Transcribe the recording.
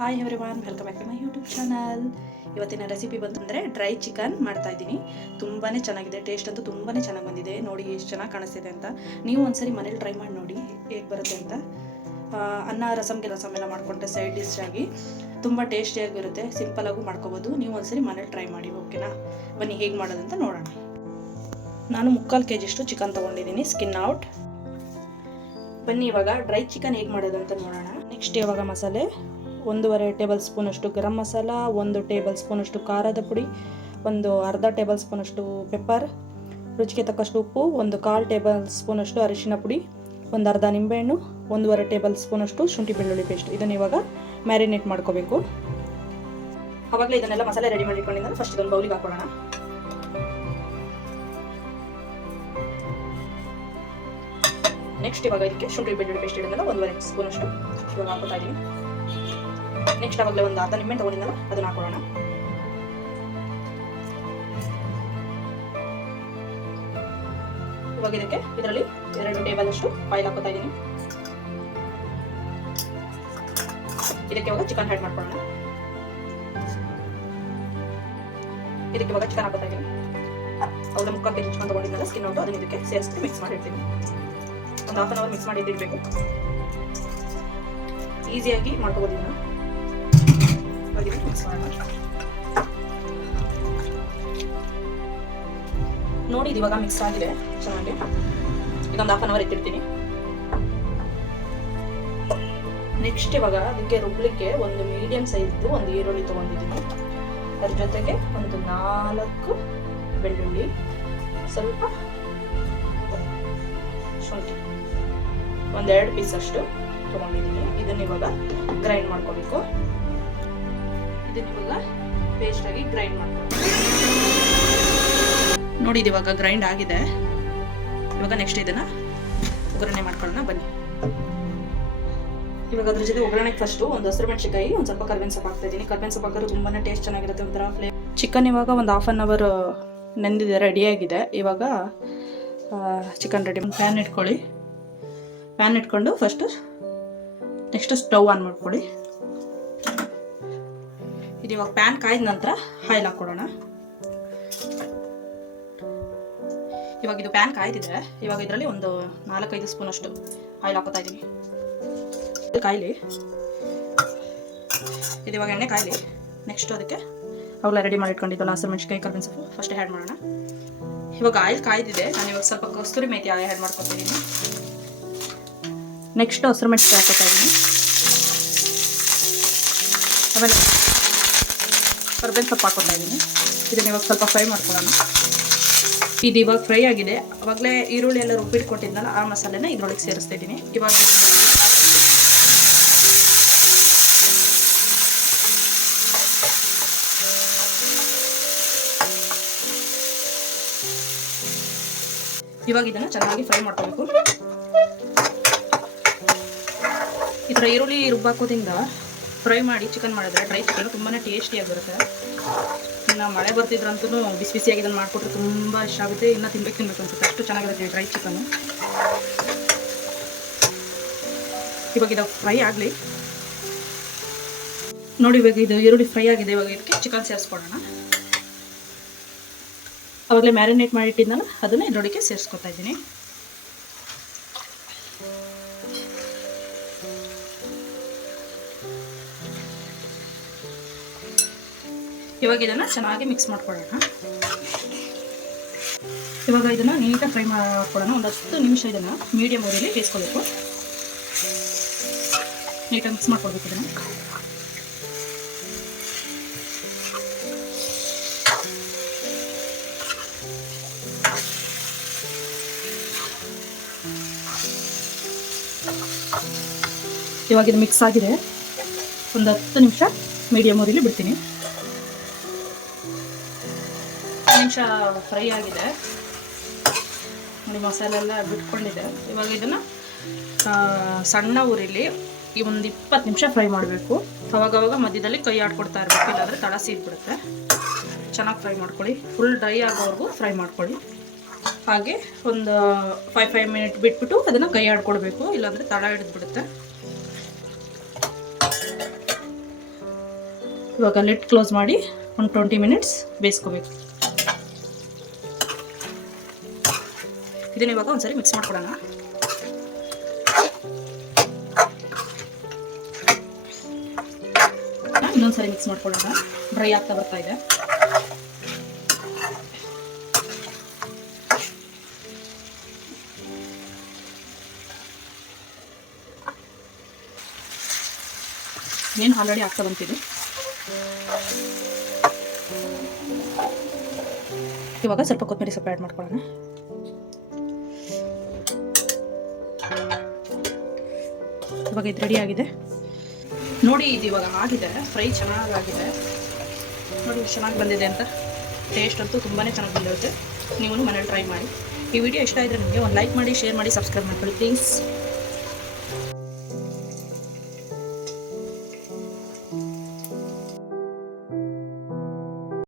Hi everyone, welcome back to my YouTube channel. ಇವತ್ತಿನ recipe ಬಂತಂದರೆ dry chicken ಮಾಡ್ತಾ ಇದ್ದೀನಿ. ತುಂಬಾ ಚೆನ್ನಾಗಿದೆ, ಟೇಸ್ಟ್ ಅಂತೂ ತುಂಬಾ ಚೆನ್ನಾಗಿ ಬಂದಿದೆ. ನೋಡಿ ಎಷ್ಟು ಚೆನ್ನಾಗಿ ಕಾಣಿಸ್ತಿದೆ ಅಂತ. ನೀವು ಒಂದ್ಸರಿ ಮನೇಲಿ ಟ್ರೈ ಮಾಡಿ ನೋಡಿ ಹೇಗೆ ಬರುತ್ತೆ ಅಂತ. ಅನ್ನ ರಸಮ್ ಎಲ್ಲ ಮಾಡಿಕೊಂಡ್ರೆ ಸೈಡ್ ಡಿಶ್ ಆಗಿ ತುಂಬ ಟೇಸ್ಟಿಯಾಗಿರುತ್ತೆ. ಸಿಂಪಲಾಗೂ ಮಾಡ್ಕೋಬೋದು. ನೀವು ಒಂದ್ಸರಿ ಮನೇಲಿ ಟ್ರೈ ಮಾಡಿ, ಓಕೆನಾ? ಬನ್ನಿ ಹೇಗೆ ಮಾಡೋದಂತ ನೋಡೋಣ. ನಾನು 3/4 kg ಚಿಕನ್ ತೊಗೊಂಡಿದ್ದೀನಿ, ಸ್ಕಿನ್ ಔಟ್. ಬನ್ನಿ ಇವಾಗ ಡ್ರೈ ಚಿಕನ್ ಹೇಗೆ ಮಾಡೋದಂತ ನೋಡೋಣ. ನೆಕ್ಸ್ಟ್ ಇವಾಗ ಮಸಾಲೆ 1.5 ಟೇಬಲ್ ಸ್ಪೂನ್ ಅಷ್ಟು ಗರಂ ಮಸಾಲ, 1 ಟೇಬಲ್ ಸ್ಪೂನ್ ಅಷ್ಟು ಖಾರದ ಪುಡಿ, ಒಂದು ಅರ್ಧ ಟೇಬಲ್ ಸ್ಪೂನ್ ಅಷ್ಟು ಪೆಪ್ಪರ್, ರುಚಿಗೆ ತಕ್ಕಷ್ಟು ಉಪ್ಪು, 1/4 ಟೇಬಲ್ ಸ್ಪೂನ್ ಅಷ್ಟು ಅರಿಶಿನ ಪುಡಿ, ಒಂದು ಅರ್ಧ ನಿಂಬೆಹಣ್ಣು, 1.5 ಟೇಬಲ್ ಸ್ಪೂನ್ ಅಷ್ಟು ಶುಂಠಿ ಬೆಳ್ಳುಳ್ಳಿ ಪೇಸ್ಟ್. ಇದನ್ನು ಇವಾಗ ಮ್ಯಾರಿನೇಟ್ ಮಾಡ್ಕೋಬೇಕು. ಆವಾಗಲೇ ಇದನ್ನೆಲ್ಲ ಮಸಾಲೆ ರೆಡಿ ಮಾಡಿ ಇಟ್ಕೊಂಡಿದ್ದರೆ ಫಸ್ಟ್ ಇದೊಂದು ಬೌಲಿಗೆ ಹಾಕೊಳ್ಳೋಣ. ನೆಕ್ಸ್ಟ್ ಇವಾಗ ಇದಕ್ಕೆ ಶುಂಠಿ ಬೆಳ್ಳುಳ್ಳಿ ಪೇಸ್ಟ್ ಇಡೋದಲ್ಲ 1.5 ಸ್ಪೂನ್ ಅಷ್ಟು ಇವಾಗ ಹಾಕೋತಾ ಇದ್ದೀನಿ. ನೆಕ್ಸ್ಟ್ ಅವಾಗಲೇ ಒಂದು ಅರ್ಧ ನಿಂಬೆ ತಗೊಂಡಿದ್ದಲ್ಲ ಅದನ್ನ ಹಾಕೊಳ್ಳೋಣ. ಇವಾಗ ಇದರಲ್ಲಿ 2 ಟೇಬಲ್ ಅಷ್ಟು ಆಯಿಲ್ ಹಾಕೋತಾ ಇದ್ದೀನಿ. ಇದಕ್ಕೆ ಇವಾಗ ಚಿಕನ್ ಆ್ಯಡ್ ಮಾಡ್ಕೊಳ್ಳೋಣ. ಇದಕ್ಕೆ ಇವಾಗ ಚಿಕನ್ ಹಾಕೋತಾ ಇದ್ದೀನಿ. ಅವಾಗ 3/4 kg ಚಿಕನ್ ತಗೊಂಡಿದ್ದಲ್ಲ ಸ್ಕಿನ್ ಔಟ್, ಅದನ್ನ ಇದಕ್ಕೆ ಸೇರಿಸಿ ಮಿಕ್ಸ್ ಮಾಡಿರ್ತೀನಿ. ಒಂದು ಹಾಫ್ ಅನ್ ಅವರ್ ಮಿಕ್ಸ್ ಮಾಡಿ ಇಟ್ಟಿರಬೇಕು. ಈಸಿಯಾಗಿ ಮಾಡ್ಕೋಬೋದು ಇದನ್ನ. ಮಿಕ್ಸ್ ಮಾಡೋಣ. ನೋಡಿ ಇದು ಇವಾಗ ಮಿಕ್ಸ್ ಆಗಿದೆ ಚೆನ್ನಾಗಿ. ಇದೊಂದು ಹಾಫ್ ಅನ್ ಅವರ್ ಇಟ್ಟಿರ್ತೀನಿ. ನೆಕ್ಸ್ಟ್ ಇವಾಗ ಅದಕ್ಕೆ ರುಬ್ಲಿಕ್ಕೆ ಒಂದು ಮೀಡಿಯಂ ಸೈಜ್ದು ಒಂದು ಈರುಳ್ಳಿ ತೊಗೊಂಡಿದ್ದೀನಿ. ಅದ್ರ ಜೊತೆಗೆ ಒಂದು 4 ಬೆಳ್ಳುಳ್ಳಿ, ಸ್ವಲ್ಪ ಶುಂಠಿ, 1-2 ಪೀಸ್ ಅಷ್ಟು ತೊಗೊಂಡಿದ್ದೀನಿ. ಇದನ್ನ ಇವಾಗ ಗ್ರೈಂಡ್ ಮಾಡ್ಕೋಬೇಕು. ಇದನ್ನ ಇವಾಗ ಪೇಸ್ಟ್ ಆಗಿ ಗ್ರೈಂಡ್ ಮಾಡ್ಕೋಬೇಕು. ನೋಡಿ ಇದು ಇವಾಗ ಗ್ರೈಂಡ್ ಆಗಿದೆ. ಇವಾಗ ನೆಕ್ಸ್ಟ್ ಇದನ್ನ ಒಗ್ಗರಣೆ ಮಾಡ್ಕೊಳ್ಳೋಣ. ಬನ್ನಿ ಇವಾಗ ಅದ್ರ ಜೊತೆ ಒಗ್ಗರಣೆಗೆ ಫಸ್ಟು ಒಂದು ಹಸಿರು ಮೆಣಸಿನಕಾಯಿ, ಒಂದು ಸ್ವಲ್ಪ ಕರ್ಬೇವಿನ ಸೊಪ್ಪು ಹಾಕ್ತಾ ಇದ್ದೀನಿ. ಕರ್ಬೇವಿನ ಸೊಪ್ಪು ಹಾಕಿದ್ರೆ ತುಂಬಾ ಟೇಸ್ಟ್ ಚೆನ್ನಾಗಿರುತ್ತೆ, ಒಂಥರ ಫ್ಲೇವರ್. ಚಿಕನ್ ಇವಾಗ ಒಂದು ಹಾಫ್ ಅನ್ ಅವರ್ ನೆಂದಿದೆ, ರೆಡಿಯಾಗಿದೆ. ಇವಾಗ ಚಿಕನ್ ರೆಡಿ. ಪ್ಯಾನ್ ಇಟ್ಕೊಳ್ಳಿ. ಪ್ಯಾನ್ ಇಟ್ಕೊಂಡು ಫಸ್ಟ್ ನೆಕ್ಸ್ಟ್ ಸ್ಟವ್ ಆನ್ ಮಾಡ್ಕೊಳ್ಳಿ. ಇದು ಇವಾಗ ಪ್ಯಾನ್ ಕಾಯ್ದ ನಂತರ ಆಯಿಲ್ ಹಾಕ್ಕೊಳ್ಳೋಣ. ಇವಾಗ ಇದು ಪ್ಯಾನ್ ಕಾಯ್ದಿದೆ. ಇವಾಗ ಇದರಲ್ಲಿ ಒಂದು 4-5 ಸ್ಪೂನ್ ಅಷ್ಟು ಆಯಿಲ್ ಹಾಕೋತಾ ಇದ್ದೀನಿ. ಕಾಯಿಲಿ ಇದು ಇವಾಗ ಎಣ್ಣೆ ಕಾಯಿಲಿ. ನೆಕ್ಸ್ಟ್ ಅದಕ್ಕೆ ಅವೆಲ್ಲ ರೆಡಿ ಮಾಡಿ ಇಟ್ಕೊಂಡಿದ್ದಲ್ಲ ಹಸಿರು ಮೆಣಸಿನಕಾಯಿ, ಕರ್ಬೇವಿನ ಸೊಪ್ಪು ಫಸ್ಟ್ ಆ್ಯಡ್ ಮಾಡೋಣ. ಇವಾಗ ಆಯಿಲ್ ಕಾಯ್ದಿದೆ. ನಾನು ಇವಾಗ ಸ್ವಲ್ಪ ಕಸ್ತೂರಿ ಮೇಥಿ ಆ್ಯಡ್ ಮಾಡ್ಕೊತಿದ್ದೀನಿ. ನೆಕ್ಸ್ಟ್ ಹಸಿರು ಮೆಣಸಿನಕಾಯಿ ಹಾಕೋತಾ ಇದ್ದೀನಿ. ಆಮೇಲೆ ಕರ್ಬೇವಿನ ಸೊಪ್ಪು ಹಾಕೋತಾ ಇದ್ದೀನಿ. ಇದನ್ನ ಇವಾಗ ಸ್ವಲ್ಪ ಫ್ರೈ ಮಾಡ್ಕೊಳ್ಳೋಣ. ಇದು ಇವಾಗ ಫ್ರೈ ಆಗಿದೆ. ಅವಾಗಲೇ ಈರುಳ್ಳಿ ಎಲ್ಲ ರುಬ್ಬಿಟ್ಕೊಟ್ಟಿದ್ನಲ್ಲ ಆ ಮಸಾಲೆನ ಇದ್ರೊಳಗೆ ಸೇರಿಸ್ತಾ ಇದ್ದೀನಿ. ಇವಾಗ ಇದನ್ನು ಚೆನ್ನಾಗಿ ಫ್ರೈ ಮಾಡ್ಕೋಬೇಕು. ಈ ಥರ ಈರುಳ್ಳಿ ರುಬ್ಬಾಕೋದ್ರಿಂದ ಫ್ರೈ ಮಾಡಿ ಚಿಕನ್ ಮಾಡಿದ್ರೆ ಡ್ರೈ ಚಿಕನ್ ತುಂಬಾ ಟೇಸ್ಟಿಯಾಗಿರುತ್ತೆ. ಇನ್ನು ಮಳೆ ಬರ್ತಿದ್ರಂತೂ ಬಿಸಿ ಬಿಸಿಯಾಗಿ ಇದನ್ನು ಮಾಡಿಕೊಟ್ರೆ ತುಂಬ ಇಷ್ಟ ಆಗುತ್ತೆ. ಇನ್ನು ತಿನ್ಬೇಕು ಅನ್ಸುತ್ತೆ, ಅಷ್ಟು ಚೆನ್ನಾಗಿರುತ್ತೆ ಡ್ರೈ ಚಿಕನ್ನು. ಇವಾಗ ಇದು ಫ್ರೈ ಆಗಲಿ. ನೋಡಿ ಇವಾಗ ಇದು ಈರುಳ್ಳಿ ಫ್ರೈ ಆಗಿದೆ. ಇವಾಗ ಇದಕ್ಕೆ ಚಿಕನ್ ಸೇರಿಸ್ಕೊಳ್ಳೋಣ. ಅವಾಗಲೇ ಮ್ಯಾರಿನೇಟ್ ಮಾಡಿಟ್ಟಿದ್ನಲ್ಲ ಅದನ್ನು ಇದರೊಳಗೆ ಸೇರಿಸ್ಕೊತಾ ಇದ್ದೀನಿ. ಇವಾಗ ಇದನ್ನು ಚೆನ್ನಾಗಿ ಮಿಕ್ಸ್ ಮಾಡ್ಕೊಳ್ಳೋಣ. ಇವಾಗ ಇದನ್ನು ನೀಟಾಗಿ ಫ್ರೈ ಮಾಡ್ಕೊಳ್ಳೋಣ. ಒಂದು 10 ನಿಮಿಷ ಇದನ್ನು ಮೀಡಿಯಮ್ ಊರಲ್ಲಿ ಬೇಯಿಸ್ಕೋಬೇಕು. ನೀಟಾಗಿ ಮಿಕ್ಸ್ ಮಾಡ್ಕೊಳ್ಬೇಕು ಇದನ್ನು. ಇವಾಗ ಇದು ಮಿಕ್ಸ್ ಆಗಿದೆ. ಒಂದು 10 ನಿಮಿಷ ಮೀಡಿಯಮ್ ಊರಲ್ಲಿ ಬಿಡ್ತೀನಿ. 10 ನಿಮಿಷ ಫ್ರೈ ಆಗಿದೆ. ನೋಡಿ ಮಸಾಲೆ ಎಲ್ಲ ಬಿಟ್ಕೊಂಡಿದೆ. ಇವಾಗ ಇದನ್ನು ಸಣ್ಣ ಊರಲ್ಲಿ ಒಂದು 20 ನಿಮಿಷ ಫ್ರೈ ಮಾಡಬೇಕು. ಅವಾಗವಾಗ ಮಧ್ಯದಲ್ಲಿ ಕೈ ಆಡ್ಕೊಡ್ತಾ ಇರಬೇಕು, ಇಲ್ಲಾಂದರೆ ತಳ ಸೀದ್ಬಿಡುತ್ತೆ. ಚೆನ್ನಾಗಿ ಫ್ರೈ ಮಾಡ್ಕೊಳ್ಳಿ. ಫುಲ್ ಡ್ರೈ ಆಗೋವರೆಗೂ ಫ್ರೈ ಮಾಡ್ಕೊಳ್ಳಿ. ಹಾಗೆ ಒಂದು 5 ಮಿನಿಟ್ ಬಿಟ್ಬಿಟ್ಟು ಅದನ್ನು ಕೈ ಆಡ್ಕೊಡ್ಬೇಕು, ಇಲ್ಲಾಂದರೆ ತಳ ಹಿಡಿದ್ಬಿಡುತ್ತೆ. ಇವಾಗ ಲಿಡ್ ಕ್ಲೋಸ್ ಮಾಡಿ ಒಂದು 20 ಮಿನಿಟ್ಸ್ ಬೇಯಿಸ್ಕೋಬೇಕು. ಇದನ್ನ ಇವಾಗ ಒಂದ್ಸರಿ ಮಿಕ್ಸ್ ಮಾಡ್ಕೊಡೋಣ. ಇನ್ನೊಂದ್ಸರಿ ಮಿಕ್ಸ್ ಮಾಡ್ಕೊಳ್ಳೋಣ. ಡ್ರೈ ಆಗ್ತಾ ಬರ್ತಾ ಇದೆ. ಏನು ಆಲ್ರೆಡಿ ಆಗ್ತಾ ಬಂತಿದೆ. ಇವಾಗ ಸ್ವಲ್ಪ ಕೊತ್ತಂಬರಿ ಸೊಪ್ಪು ಆ್ಯಡ್ ಮಾಡ್ಕೊಳ್ಳೋಣ. ಇವಾಗ ಇದು ರೆಡಿ ಆಗಿದೆ ನೋಡಿ. ಇದು ಇವಾಗ ಆಗಿದೆ, ಫ್ರೈ ಚೆನ್ನಾಗಾಗಿದೆ ನೋಡಿ, ಚೆನ್ನಾಗಿ ಬಂದಿದೆ ಅಂತ. ಟೇಸ್ಟ್ ಅಂತೂ ತುಂಬಾ ಚೆನ್ನಾಗಿ ಬಂದಿರುತ್ತೆ. ನೀವು ಮನೇಲಿ ಟ್ರೈ ಮಾಡಿ. ಈ ವಿಡಿಯೋ ಇಷ್ಟ ಇದ್ದರೆ ನಿಮಗೆ ಒಂದು ಲೈಕ್ ಮಾಡಿ, ಶೇರ್ ಮಾಡಿ, ಸಬ್ಸ್ಕ್ರೈಬ್ ಮಾಡ್ಕೊಳ್ಳಿ ಪ್ಲೀಸ್.